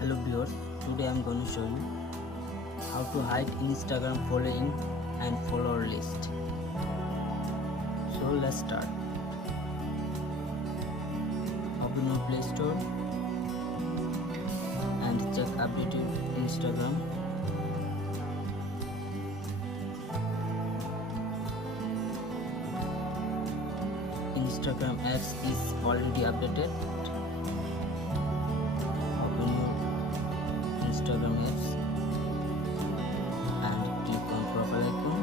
Hello viewers, today I am going to show you how to hide Instagram following and follower list. So let's start. Open your Play Store and check updated Instagram. Instagram apps is already updated. Open your Instagram apps and click on profile icon.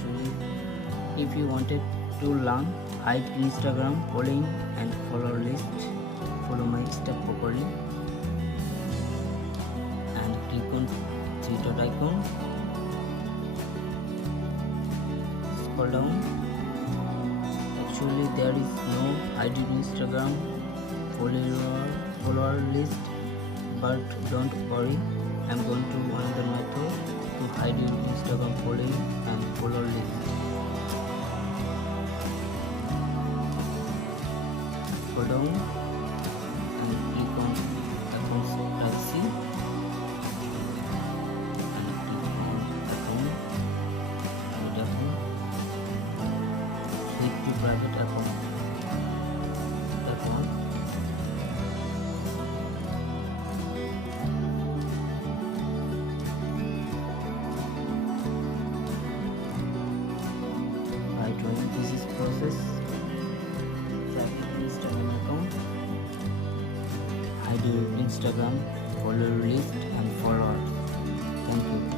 So if you wanted to learn hide Instagram following and follower list, follow my step properly and click on three dot icon. Scroll down. Actually there is no hidden Instagram follower list, but don't worry, I am going to another method to hide your Instagram following and follower list. Go down and click on accounts privacy and click on account, click to private account. By doing this process, Instagram account, hide your Instagram follower list and followers. Thank you.